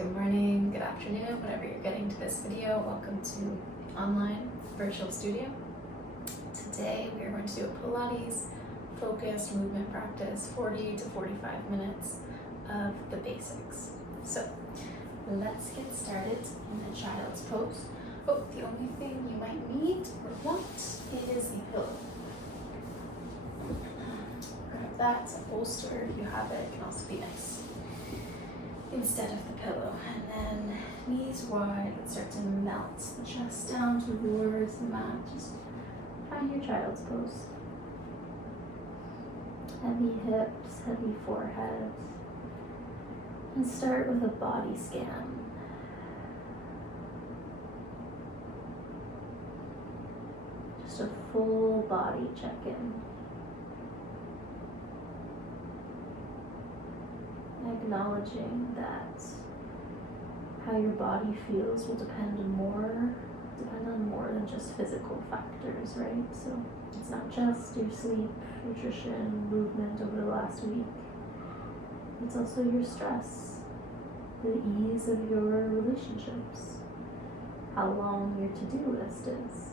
Good morning, good afternoon, whenever you're getting to this video. Welcome to online virtual studio. Today we are going to do a Pilates focused movement practice, 40 to 45 minutes of the basics. So let's get started in the child's pose. Oh, the only thing you might need or want is a pillow. Grab that, it's a bolster if you have it, can also be nice instead of the pillow. And then knees wide, let's start to melt the chest down towards the mat. Just find your child's pose. Heavy hips, heavy forehead. And start with a body scan. Just a full body check-in. Acknowledging that how your body feels will depend on more than just physical factors, right? So it's not just your sleep, nutrition, movement over the last week. It's also your stress, the ease of your relationships, how long your to-do list is.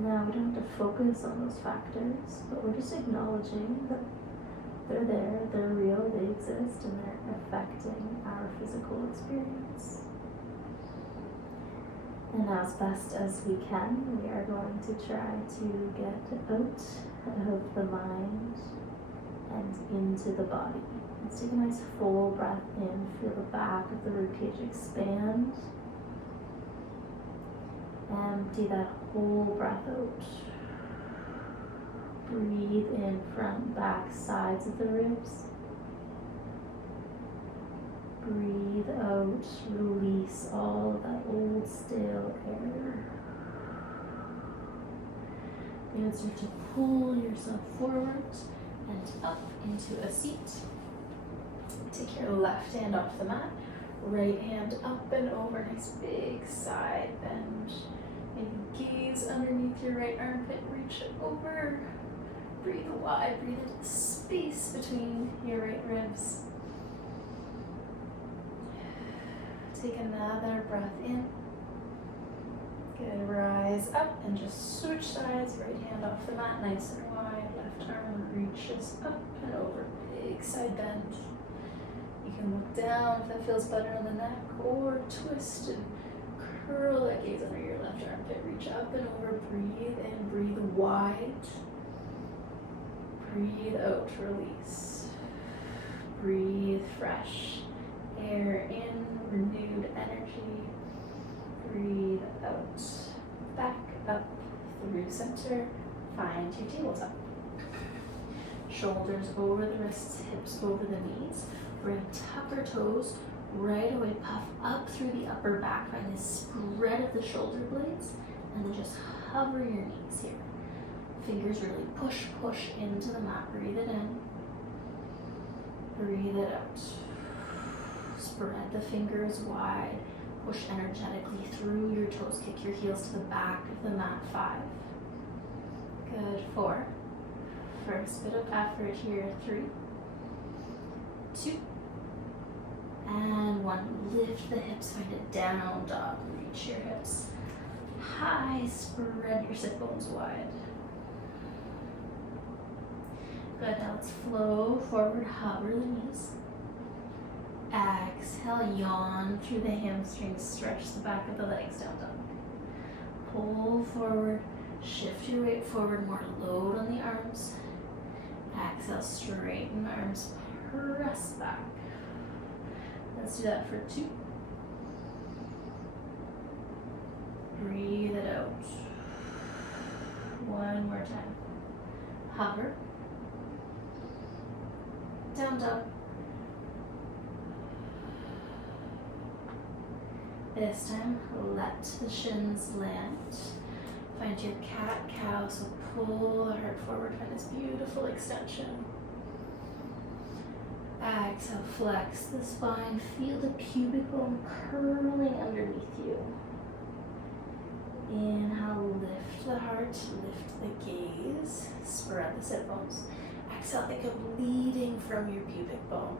Now, we don't have to focus on those factors, but we're just acknowledging that they're there, they're real, they exist, and they're affecting our physical experience. And as best as we can, we are going to try to get out of the mind and into the body. Let's take a nice full breath in, feel the back of the ribcage expand. Empty that whole breath out. Breathe in front, back, sides of the ribs. Breathe out, release all of that old stale air. And start to pull yourself forward and up into a seat. Take your left hand off the mat, right hand up and over, nice big side bend. Maybe gaze underneath your right armpit, reach it over. Breathe wide, breathe into the space between your right ribs. Take another breath in. Good, rise up and just switch sides. Right hand off the mat, nice and wide. Left arm reaches up and over, big side bend. You can look down if that feels better on the neck, or twist and curl that gaze under your left armpit. Reach up and over, breathe in, breathe wide. Breathe out, release. Breathe fresh air in, renewed energy. Breathe out. Back up through center. Find your tabletop. Shoulders over the wrists, hips over the knees. We're going to tuck our toes. Right away, puff up through the upper back. Find this spread of the shoulder blades, and then just hover your knees here. Fingers really push into the mat. Breathe it in. Breathe it out. Spread the fingers wide. Push energetically through your toes. Kick your heels to the back of the mat. 5. Good. 4. First bit of effort here. 3, 2, and 1. Lift the hips, find a down dog. Reach your hips high, spread your sit bones wide. Good, now let's flow forward, hover the knees. Exhale, yawn through the hamstrings, stretch the back of the legs, down dog. Pull forward, shift your weight forward, more load on the arms. Exhale, straighten arms, press back. Let's do that for 2. Breathe it out. 1 more time. Hover. Down dog. This time, let the shins land. Find your cat-cow, so pull the heart forward, find this beautiful extension. Exhale, flex the spine, feel the pubic bone curling underneath you. Inhale, lift the heart, lift the gaze, spread spread the sit bones. Exhale, think of leading from your pubic bone,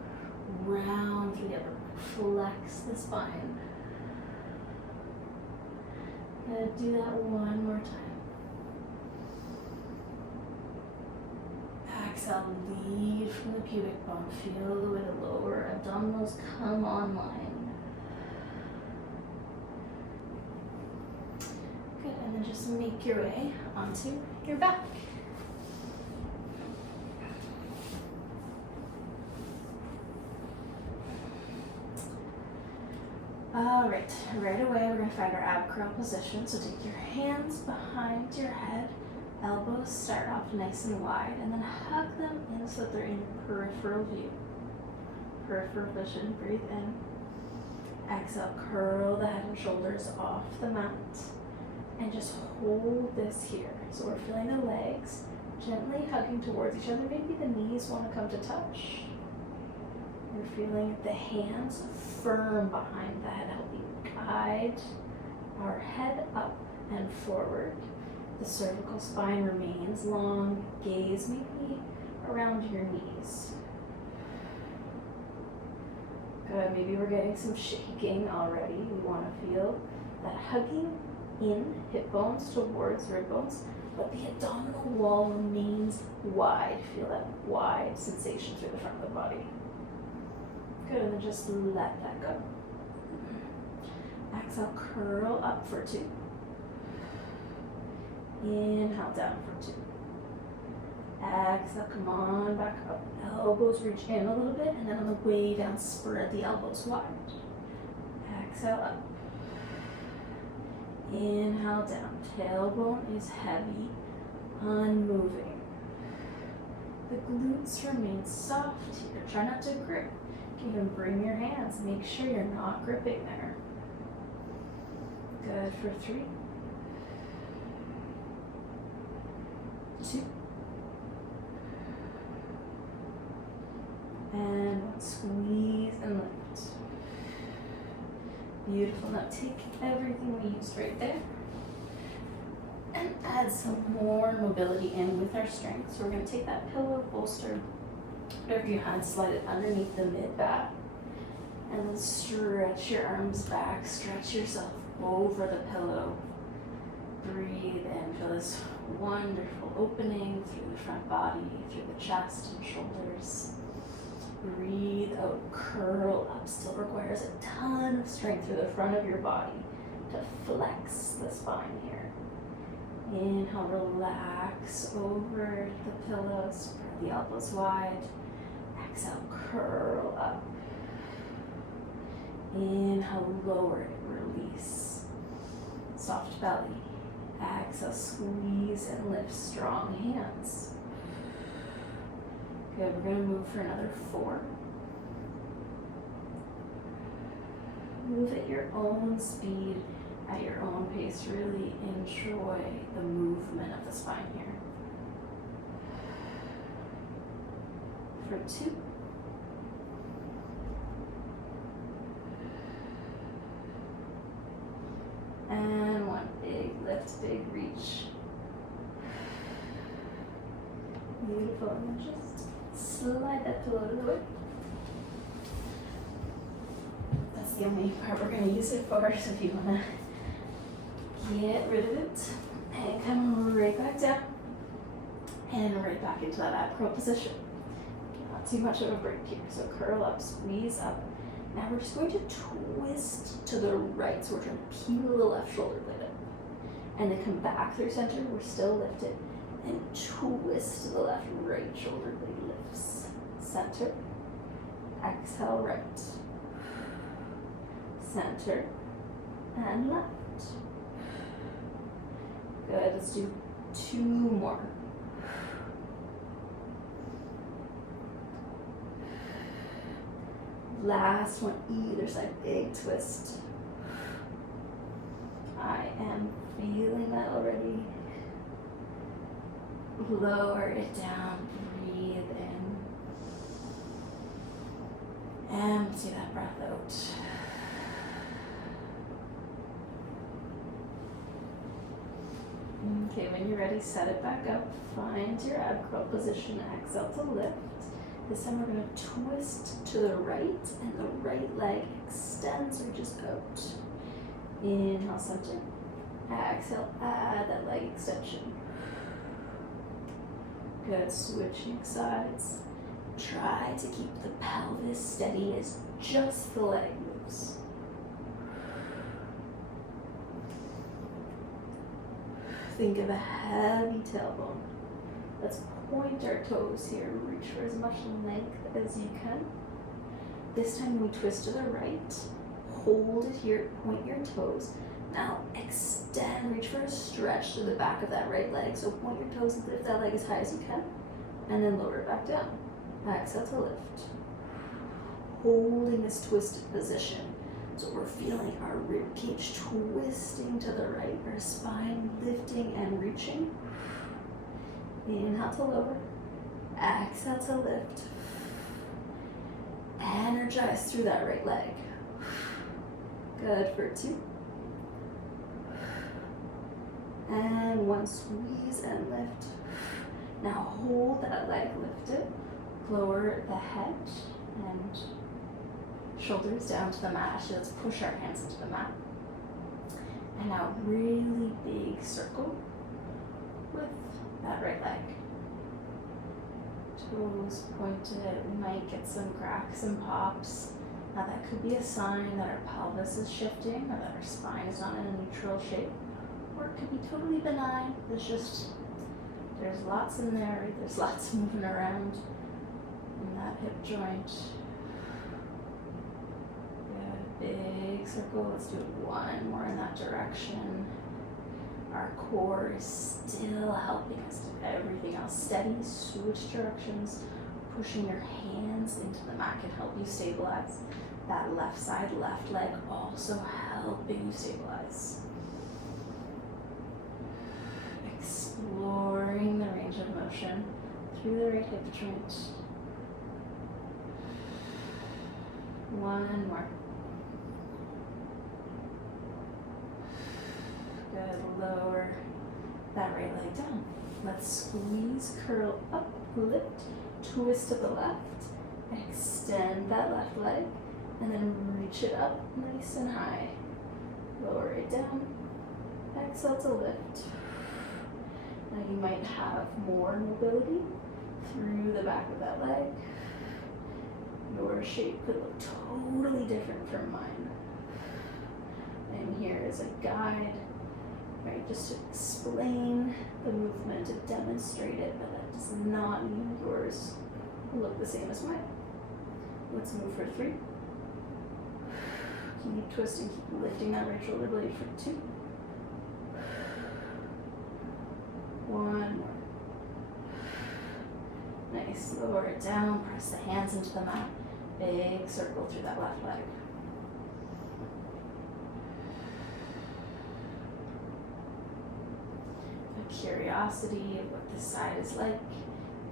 round through the upper back, flex the spine. Good, do that one more time. Exhale, lead from the pubic bone, feel the way the lower abdominals come online. Good, and then just make your way onto your back. All right, right away we're going to find our ab curl position. So take your hands behind your head, elbows start off nice and wide, and then hug them in so that they're in your peripheral view. Peripheral vision, breathe in. Exhale, curl the head and shoulders off the mat, and just hold this here. So we're feeling the legs gently hugging towards each other. Maybe the knees want to come to touch. We're feeling the hands firm behind the head, helping guide our head up and forward. The cervical spine remains long, gaze maybe around your knees. Good, maybe we're getting some shaking already. We want to feel that hugging in hip bones towards rib bones, but the abdominal wall remains wide. Feel that wide sensation through the front of the body. Good, and then just let that go. Exhale, curl up for 2. Inhale, down for 2. Exhale, come on back up. Elbows reach in a little bit, and then on the way down, spread the elbows wide. Exhale, up. Inhale, down. Tailbone is heavy, unmoving. The glutes remain soft here. Try not to grip. You can bring your hands. Make sure you're not gripping there. Good for 3. 2. And 1. Squeeze and lift. Beautiful. Now take everything we used right there and add some more mobility in with our strength. So we're going to take that pillow, bolster, whatever you had, slide it underneath the mid-back, and then stretch your arms back, stretch yourself over the pillow. Breathe in, feel this wonderful opening through the front body, through the chest and shoulders. Breathe out, curl up. Still requires a ton of strength through the front of your body to flex the spine here. Inhale, relax over the pillow, spread the elbows wide. Exhale, curl up. Inhale, lower it, release. Soft belly. Exhale, squeeze and lift, strong hands. Good, we're going to move for another 4. Move at your own speed, at your own pace. Really enjoy the movement of the spine here. For 2. And 1. Big lift, big reach. Beautiful. And just slide that pillow to the way. That's the only part we're going to use it for. So if you want to get rid of it and come right back down and right back into that ab curl position. Not too much of a break here. So curl up, squeeze up. Now we're just going to twist to the right. So we're trying to peel the left shoulder blade up. And then come back through center. We're still lifted. And twist to the left, right shoulder blade lifts. Center. Exhale, right. Center. And left. Good. Let's do 2 more. Last one, either side, big twist. I am feeling that already. Lower it down, breathe in. Empty that breath out. Okay, when you're ready, set it back up. Find your ab curl position. Exhale to lift. This time we're going to twist to the right, and the right leg extends, reaches out. Inhale, center. Exhale, add that leg extension. Good, switching sides. Try to keep the pelvis steady as just the leg moves. Think of a heavy tailbone. Let's point our toes here. Reach for as much length as you can. This time we twist to the right. Hold it here, point your toes. Now extend, reach for a stretch to the back of that right leg. So point your toes and lift that leg as high as you can. And then lower it back down. Exhale to lift. Holding this twisted position. So we're feeling our rib cage twisting to the right, our spine lifting and reaching. Inhale to lower. Exhale to lift. Energize through that right leg. Good for 2. And 1, squeeze and lift. Now hold that leg lifted. Lower the head and shoulders down to the mat. Actually, let's push our hands into the mat. And now really big circle with that right leg. Toes pointed. We might get some cracks and pops. Now that could be a sign that our pelvis is shifting or that our spine is not in a neutral shape. Or it could be totally benign. There's lots in there, right? There's lots moving around in that hip joint. Big circle. Let's do 1 more in that direction. Our core is still helping us do everything else. Steady, switch directions. Pushing your hands into the mat can help you stabilize. That left side, left leg also helping you stabilize. Exploring the range of motion through the right hip joint. 1 more. Good, lower that right leg down. Let's squeeze, curl up, lift, twist to the left, extend that left leg, and then reach it up nice and high. Lower it down, exhale to lift. Now you might have more mobility through the back of that leg. Your shape could look totally different from mine. And here is a guide. Right, just to explain the movement, to demonstrate it, but that does not mean yours will look the same as mine. Let's move for 3. Keep twisting, keep lifting that right shoulder blade for 2. 1 more. Nice, lower it down, press the hands into the mat. Big circle through that left leg. Curiosity of what this side is like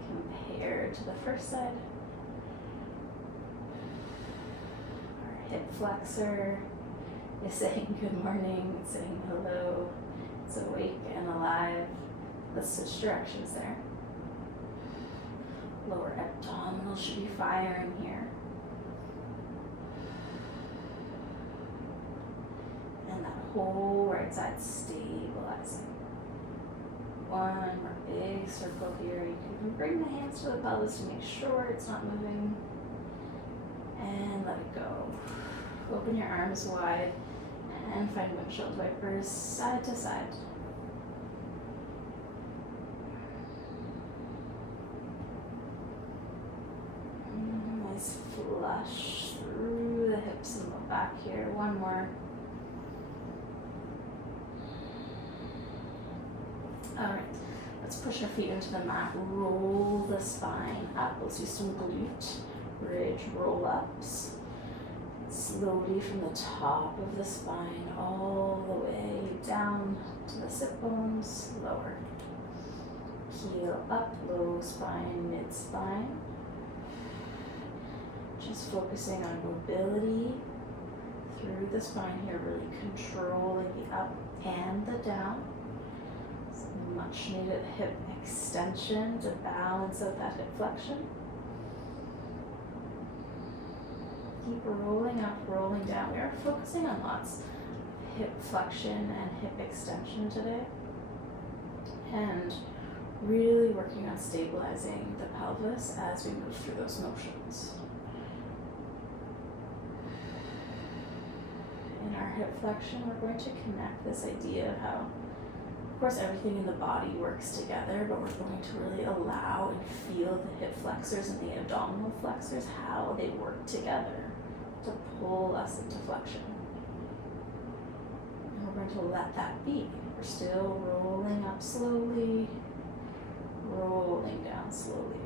compared to the first side. Our hip flexor is saying good morning, it's saying hello, it's awake and alive. Let's switch directions there. Lower abdominal should be firing here. And that whole right side stabilizing. 1 more big circle here. You can bring the hands to the pelvis to make sure it's not moving. And let it go. Open your arms wide and find windshield wipers side to side. Nice flush through the hips and the back here. 1 more. Alright, let's push our feet into the mat, roll the spine up. Let's do some glute, bridge, roll-ups. Slowly from the top of the spine all the way down to the sit bones, lower. Heel up, low spine, mid-spine. Just focusing on mobility through the spine here, really controlling the up and the down. much needed hip extension to balance out that hip flexion. Keep rolling up, rolling down. We are focusing on lots of hip flexion and hip extension today. And really working on stabilizing the pelvis as we move through those motions. In our hip flexion, we're going to connect this idea of how, of course, everything in the body works together, but we're going to really allow and feel the hip flexors and the abdominal flexors, how they work together to pull us into flexion. And we're going to let that be. We're still rolling up slowly, rolling down slowly.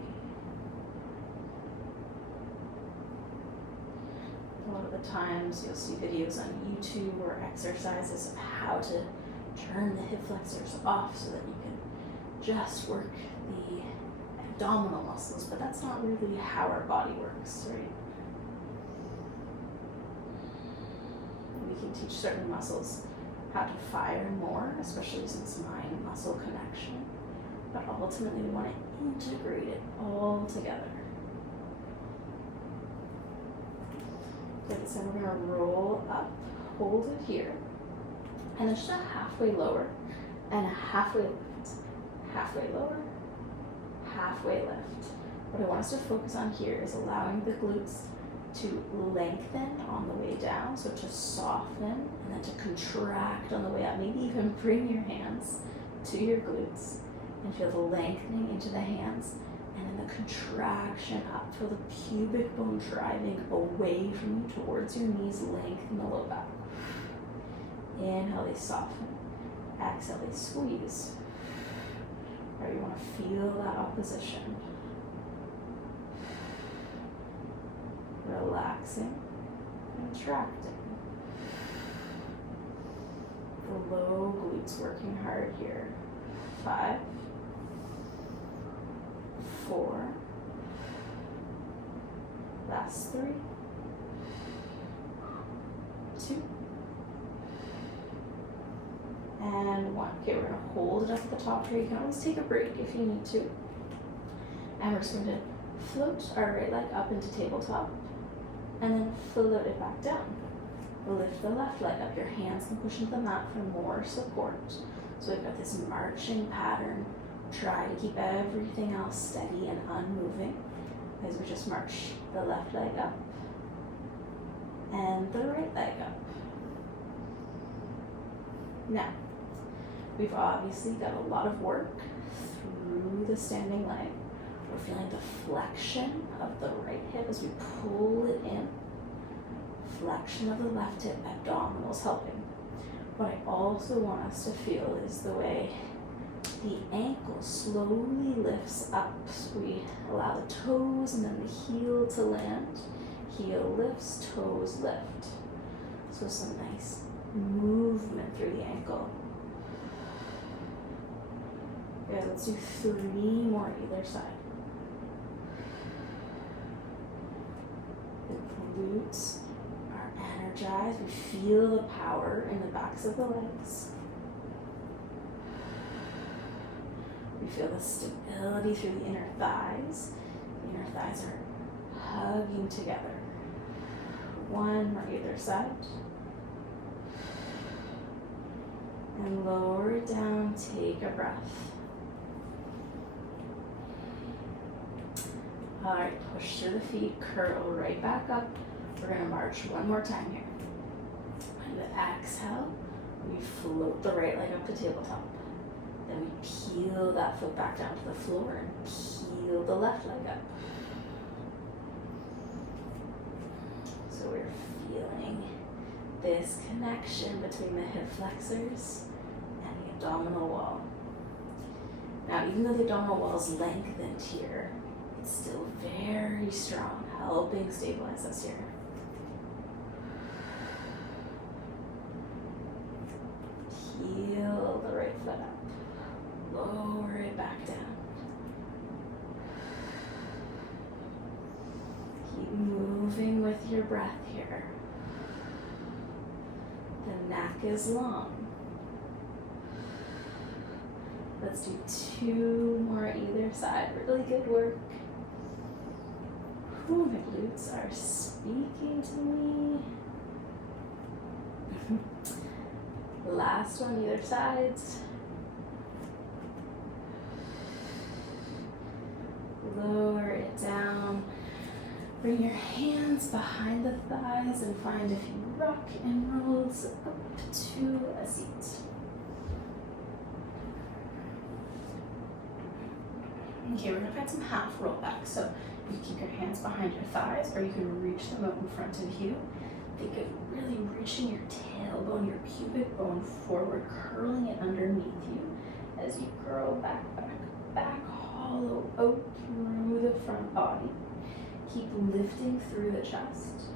A lot of the times you'll see videos on YouTube or exercises of how to turn the hip flexors off so that you can just work the abdominal muscles, but that's not really how our body works, right? We can teach certain muscles how to fire more, especially since mind muscle connection, but ultimately we want to integrate it all together. Okay, so we're going to roll up, hold it here, and then just a halfway lower and a halfway lift, halfway lower, halfway lift. What I want us to focus on here is allowing the glutes to lengthen on the way down, so to soften and then to contract on the way up. Maybe even bring your hands to your glutes and feel the lengthening into the hands and then the contraction up. Feel the pubic bone driving away from you towards your knees, lengthen the low back. Inhale, they soften. Exhale, they squeeze. Or you want to feel that opposition. Relaxing, contracting. The low glutes working hard here. 5, 4, last 3, 2, and 1. Okay, we're going to hold it up at the top here. You can always take a break if you need to. And we're just going to float our right leg up into tabletop and then float it back down. Lift the left leg up. Your hands can push into the mat for more support. So we've got this marching pattern. Try to keep everything else steady and unmoving as we just march the left leg up and the right leg up. Now, we've obviously got a lot of work through the standing leg. We're feeling the flexion of the right hip as we pull it in. Flexion of the left hip, abdominals helping. What I also want us to feel is the way the ankle slowly lifts up. So we allow the toes and then the heel to land. Heel lifts, toes lift. So some nice movement through the ankle. Yeah, let's do 3 more either side. The glutes are energized. We feel the power in the backs of the legs. We feel the stability through the inner thighs. The inner thighs are hugging together. 1 more either side. And lower it down, take a breath. All right, push through the feet, curl right back up. We're gonna march 1 more time here. And exhale, we float the right leg up to tabletop. Then we peel that foot back down to the floor and peel the left leg up. So we're feeling this connection between the hip flexors and the abdominal wall. Now, even though the abdominal wall is lengthened here, it's still very strong, helping stabilize us here. Peel the right foot up. Lower it back down. Keep moving with your breath here. The neck is long. Let's do 2 more either side. Really good work. Ooh, my glutes are speaking to me. Last one, either sides. Lower it down. Bring your hands behind the thighs and find a few rock and rolls up to a seat. Okay, we're gonna find some half roll back. So you can keep your hands behind your thighs, or you can reach them out in front of you. Think of really reaching your tailbone, your pubic bone forward, curling it underneath you as you curl back, hollow out through the front body. Keep lifting through the chest,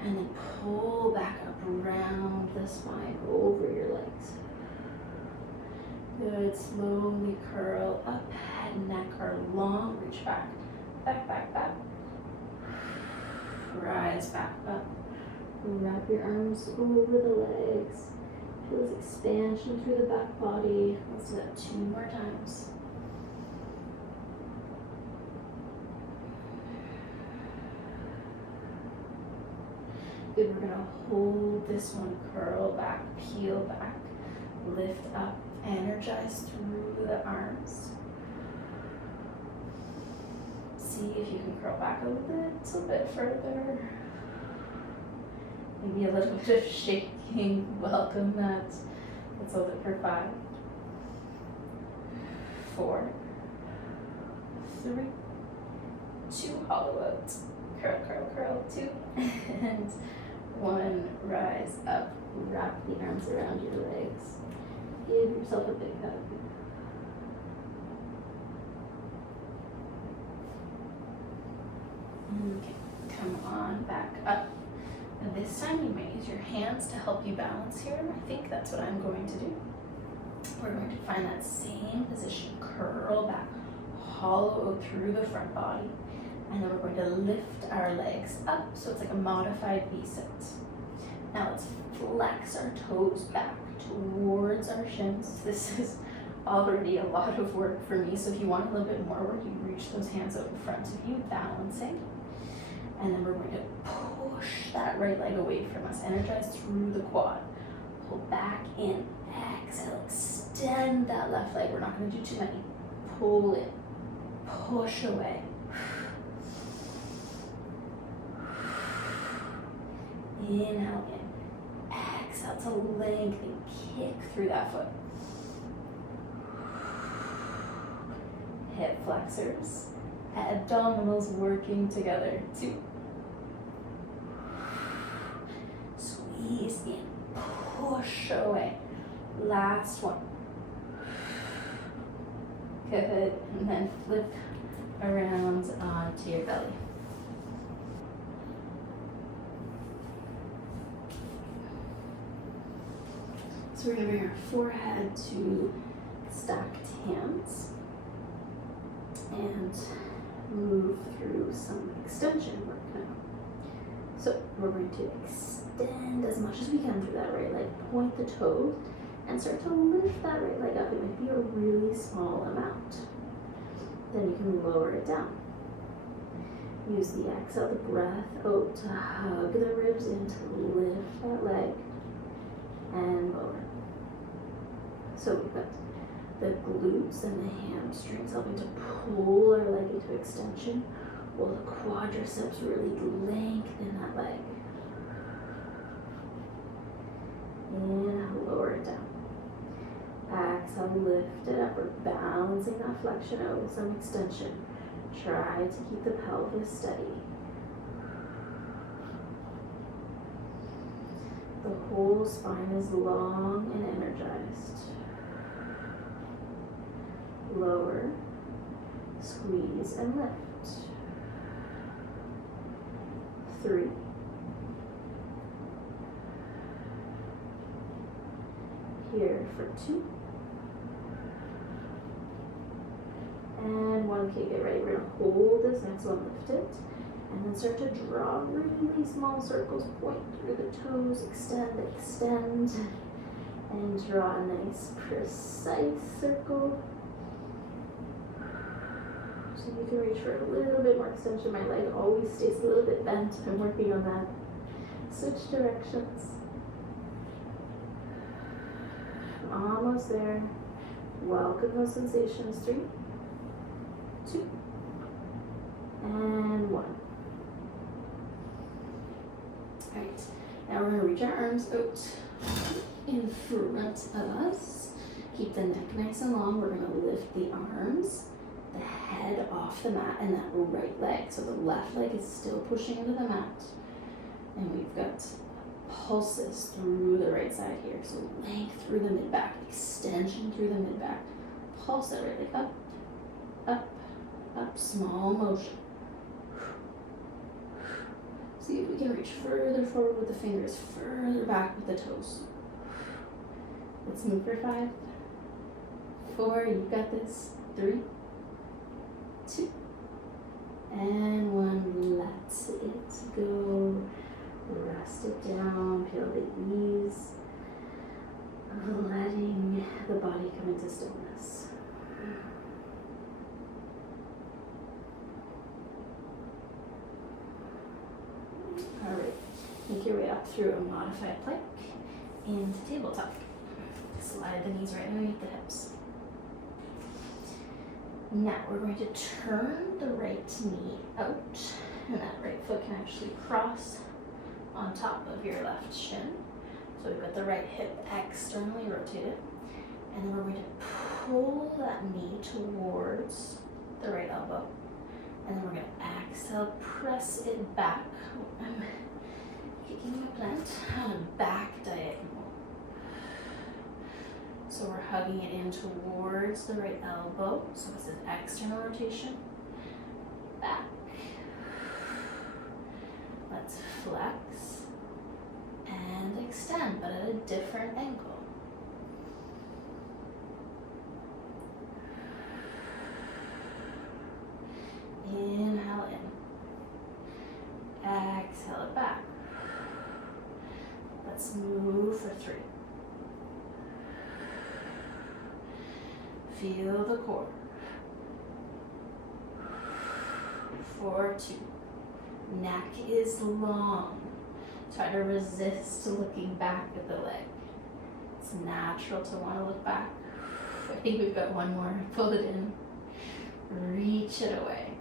and then pull back up around the spine, over your legs. Good, slowly curl up, head and neck are long, reach back, back. Rise back up. Wrap your arms over the legs. Feel this expansion through the back body. Let's do that 2 more times. Good, we're gonna hold this one, curl back, peel back, lift up, energize through the arms. See if you can curl back a little bit further. Maybe a little bit of shaking. Welcome that. Let's hold it for 5, 4, 3, 2, hollow out. Curl, 2, and 1, rise up. Wrap the arms around your legs. Give yourself a big hug. Okay, come on back up. And this time you may use your hands to help you balance here. I think that's what I'm going to do. We're going to find that same position, curl back, hollow out through the front body. And then we're going to lift our legs up, so it's like a modified V-sit. Now let's flex our toes back towards our shins. This is already a lot of work for me, so if you want a little bit more work, you reach those hands out in front of you, balancing. And then we're going to push that right leg away from us. Energize through the quad. Pull back in. Exhale. Extend that left leg. We're not going to do too many. Pull in. Push away. Inhale in. Exhale to lengthen. Kick through that foot. Hip flexors. Abdominals working together. 2. Squeeze in. Push away. Last one. Good. And then flip around onto your belly. So we're going to bring our forehead to stacked hands and move through some extension work now. So we're going to extend as much as we can through that right leg, point the toes, and start to lift that right leg up. It might be a really small amount. Then you can lower it down. Use the exhale, the breath out to hug the ribs in, to lift that leg and lower. So we've got the glutes and the hamstrings helping to pull our leg into extension, while the quadriceps really lengthen that leg. Inhale, lower it down. Exhale, lift it up. We're balancing that flexion out with some extension. Try to keep the pelvis steady. The whole spine is long and energized. Lower, squeeze and lift. 3. Here for 2. And 1. Okay, get ready. We're going to hold this next one, lift it, and then start to draw really small circles. Point through the toes, extend, and draw a nice precise circle. So you can reach for a little bit more extension. My leg always stays a little bit bent. I'm working on that. Switch directions. Almost there. Welcome those sensations. 3, 2, and 1. Alright, now we're going to reach our arms out in front of us. Keep the neck nice and long. We're going to lift the arms, the head off the mat, and that right leg. So the left leg is still pushing into the mat. And we've got pulses through the right side here. So length through the mid-back, extension through the mid-back. Pulse that right leg up, up, up, small motion. See if we can reach further forward with the fingers, further back with the toes. Let's move for 5, 4, you've got this. 3, 2, and 1. Let it go. Rest it down, feel the ease of letting the body come into stillness. All right, make your way up through a modified plank into tabletop. Slide the knees right underneath the hips. Now we're going to turn the right knee out, and that right foot can actually cross on top of your left shin. So we've got the right hip externally rotated, and then we're going to pull that knee towards the right elbow, and then we're going to exhale, press it back. I'm kicking my plant on a back diagonal. So we're hugging it in towards the right elbow. So this is external rotation, back. Let's flex and extend, but at a different angle. Inhale in. Exhale it back. Let's move for 3. Feel the core. 4, 2. Neck is long. Try to resist looking back at the leg. It's natural to want to look back. I think we've got one more. Pull it in. Reach it away.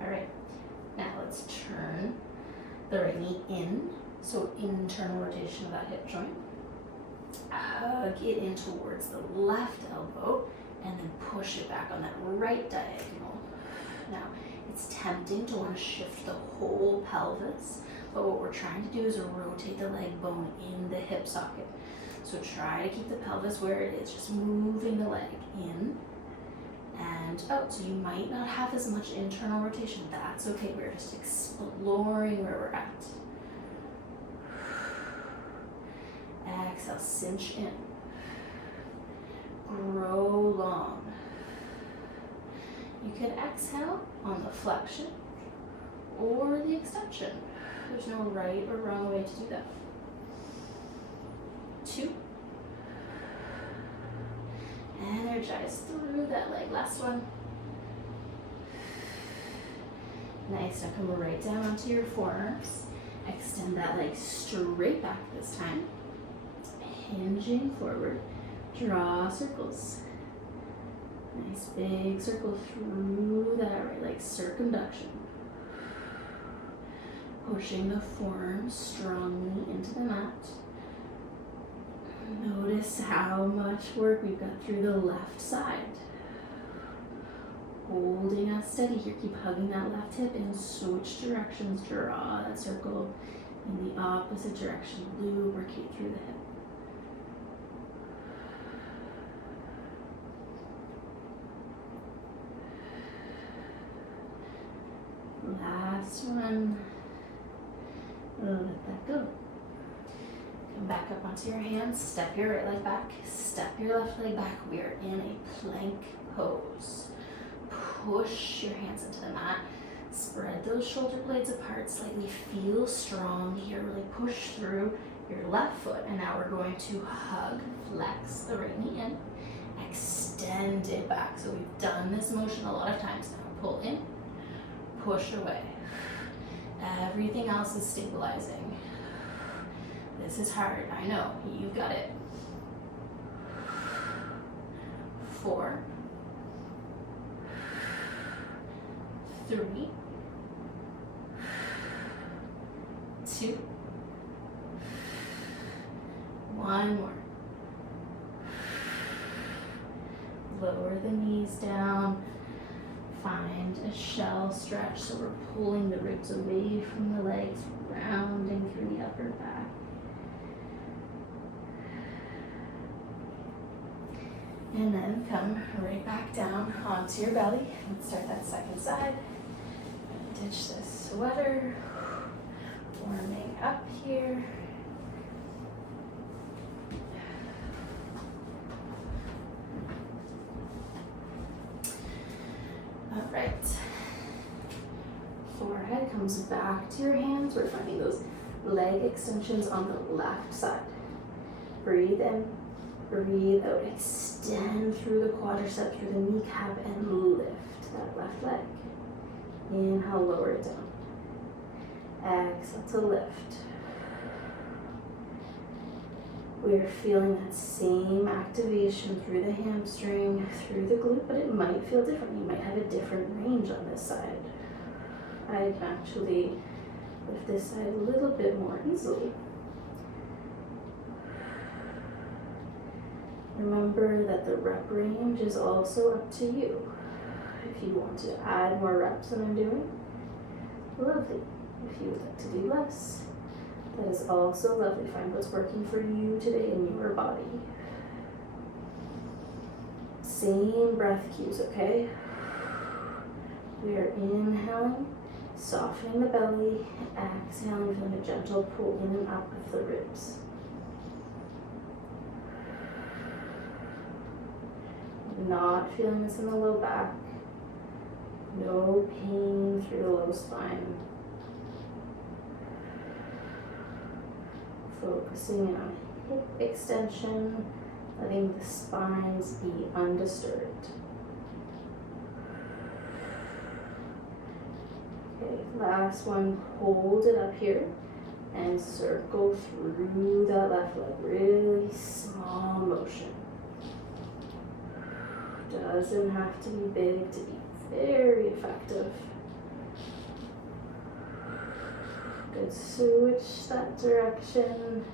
All right. Now let's turn the right knee in. So internal rotation of that hip joint. Hug it in towards the left elbow and then push it back on that right diagonal. Now, it's tempting to want to shift the whole pelvis, but what we're trying to do is rotate the leg bone in the hip socket. So try to keep the pelvis where it is, just moving the leg in and out. So you might not have as much internal rotation. That's okay. We're just exploring where we're at. Exhale, cinch in. Grow long. You can exhale on the flexion or the extension. There's no right or wrong way to do that. 2. Energize through that leg. Last one. Nice. Now come right down onto your forearms. Extend that leg straight back this time. Hinging forward. Draw circles. Nice big circle through that right leg, circumduction. Pushing the forearms strongly into the mat. Notice how much work we've got through the left side. Holding us steady here, keep hugging that left hip and switch directions. Draw that circle in the opposite direction. Lubricate through the hip. Last one. Let that go. Come back up onto your hands. Step your right leg back. Step your left leg back. We are in a plank pose. Push your hands into the mat. Spread those shoulder blades apart slightly. Feel strong here. Really push through your left foot. And now we're going to hug, flex the right knee in. Extend extend it back. So we've done this motion a lot of times now. Pull in, push away. Everything else is stabilizing. This is hard, I know, you've got it. 4, 3, 2, 1 more. Lower the knees down. Find a shell stretch, so we're pulling the ribs away from the legs, rounding through the upper back. And then come right back down onto your belly. Let's start that second side. Ditch this sweater. Warming up here. All right. Forehead comes back to your hands. We're finding those leg extensions on the left side. Breathe in, breathe out. Extend through the quadricep, through the kneecap, and lift that left leg. Inhale, lower it down. Exhale to lift. We're feeling that same activation through the hamstring, through the glute, but it might feel different. You might have a different range on this side. I can actually lift this side a little bit more easily. Remember that the rep range is also up to you. If you want to add more reps than I'm doing, lovely. If you would like to do less, that is also lovely. Find what's working for you today in your body. Same breath cues, okay? We are inhaling, softening the belly, exhaling, feeling a gentle pull in and up of the ribs. Not feeling this in the low back. No pain through the low spine. Focusing on hip extension, letting the spines be undisturbed. Okay, last one, hold it up here and circle through that left leg. Really small motion. Doesn't have to be big to be very effective. Good, switch that direction.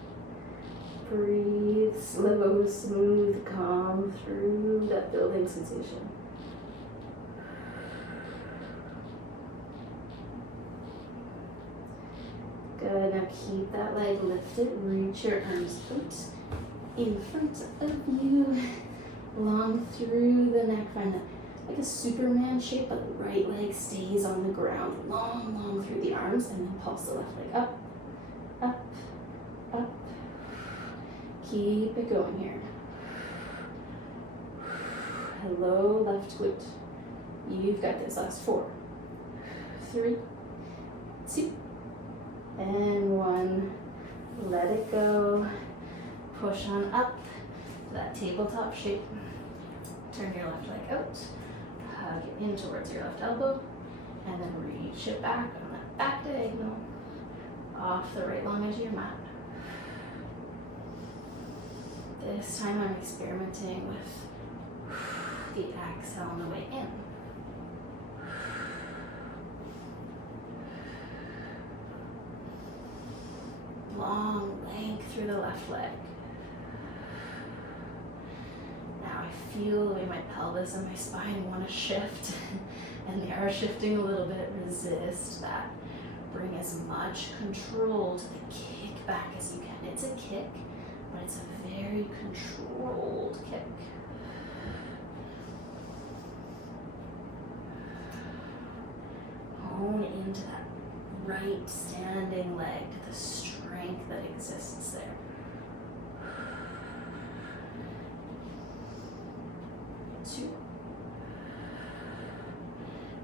Breathe slow, smooth, calm through that building sensation. Good, now keep that leg lifted. Reach your arms out in front of you. Long through the neck, find that like a Superman shape, but the right leg stays on the ground. Long through the arms, and then pulse the left leg up, up, up. Keep it going here. Hello, left glute. You've got this. Last 4, 3, 2, and 1. Let it go. Push on up to that tabletop shape. Turn your left leg out, hug it in towards your left elbow, and then reach it back on that back diagonal, off the right long edge of your mat. This time I'm experimenting with the exhale on the way in. Long length through the left leg. Now I feel the way my pelvis and my spine want to shift, and they are shifting a little bit. Resist that. Bring as much control to the kick back as you can. It's a kick, but it's a very controlled kick. Hone into that right standing leg, to the strength that exists there.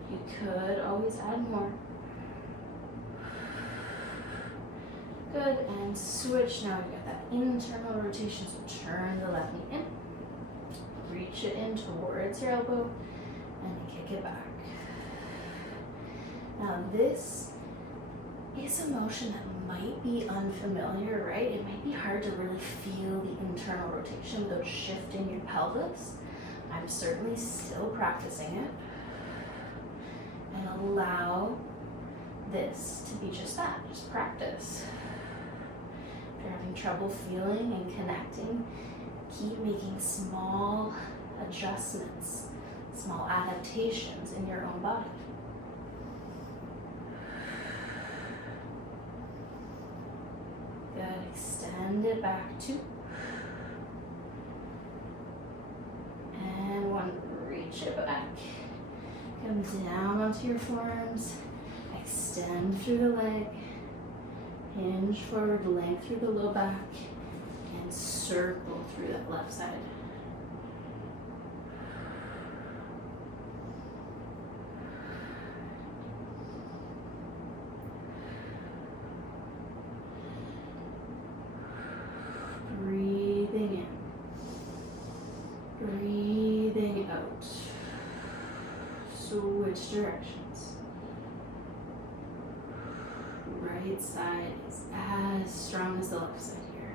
You could always add more. Good, and switch. Now we've got that internal rotation, so turn the left knee in. Reach reach it in towards your elbow and kick it back. Now this is a motion that might be unfamiliar, right? It might be hard to really feel the internal rotation without shifting your pelvis. I'm certainly still practicing it. And allow this to be just that, just practice. If you're having trouble feeling and connecting, keep making small adjustments, small adaptations in your own body. Good, extend it back, 2. And 1, reach it back. Come down onto your forearms, extend through the leg, hinge forward, length through the low back, and circle through that left side. Breathing in, breathing out. Switch directions. Right side is as strong as the left side here.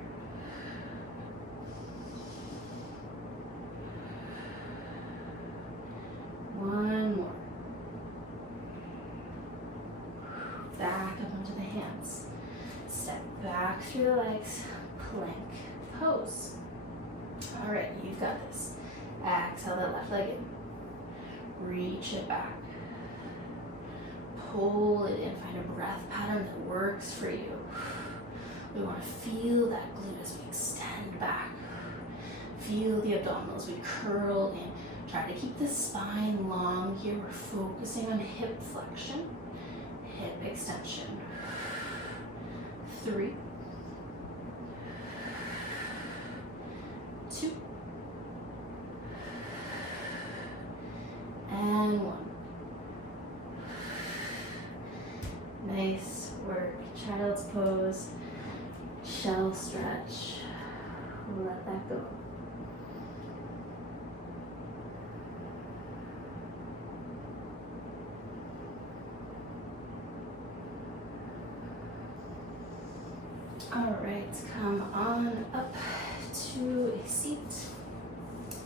One more. Back up onto the hands. Step back through the legs. Plank pose. All right, you've got this. Exhale that left leg in. Reach it back. Pull it in. Find a breath pattern that works for you. We want to feel that glute as we extend back. Feel the abdominals. We curl in. Try to keep the spine long here. We're focusing on hip flexion, hip extension. 3, 2, and 1. Nice work. Child's pose, shell stretch. Let that go. All right, come on up to a seat,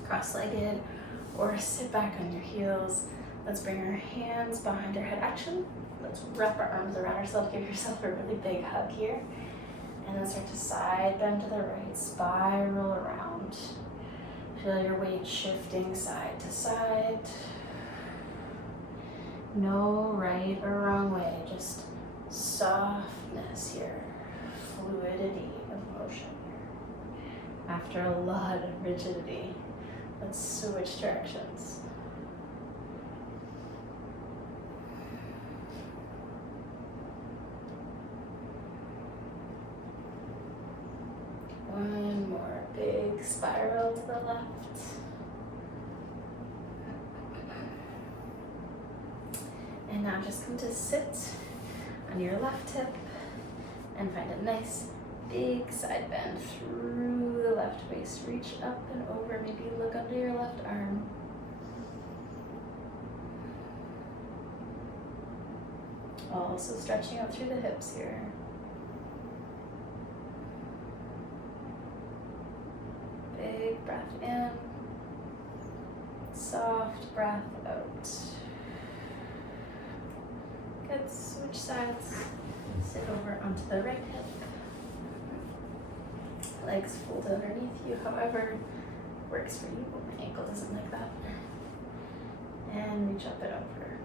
cross-legged, or sit back on your heels. Let's bring our hands behind our head. Actually, let's wrap our arms around ourselves, give yourself a really big hug here, and then start to side bend to the right, spiral around. Feel your weight shifting side to side. No right or wrong way, just softness here. Fluidity of motion here. After a lot of rigidity, let's switch directions. One more big spiral to the left. And now just come to sit on your left hip and find a nice big side bend through the left waist. Reach up and over, maybe look under your left arm. Also stretching out through the hips here. Big breath in, soft breath out. Good, switch sides. Sit over onto the right hip. Legs fold underneath you, however works for you. My ankle doesn't like that. And reach up and over.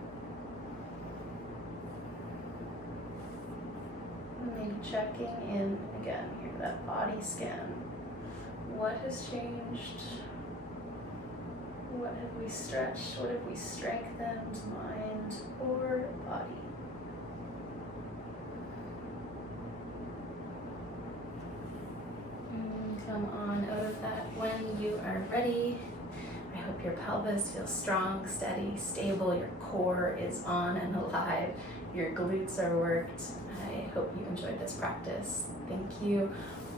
And maybe checking in again here, that body scan. What has changed? What have we stretched? What have we strengthened, mind or body? Come on out of that when you are ready. I hope your pelvis feels strong, steady, stable, your core is on and alive, your glutes are worked. I hope you enjoyed this practice. Thank you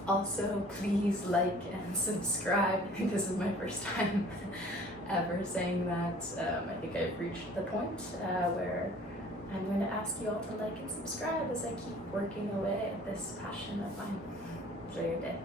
Also, please like and subscribe. I think this is my first time ever saying that. I think I've reached the point where I'm going to ask you all to like and subscribe as I keep working away at this passion of mine. Enjoy your day.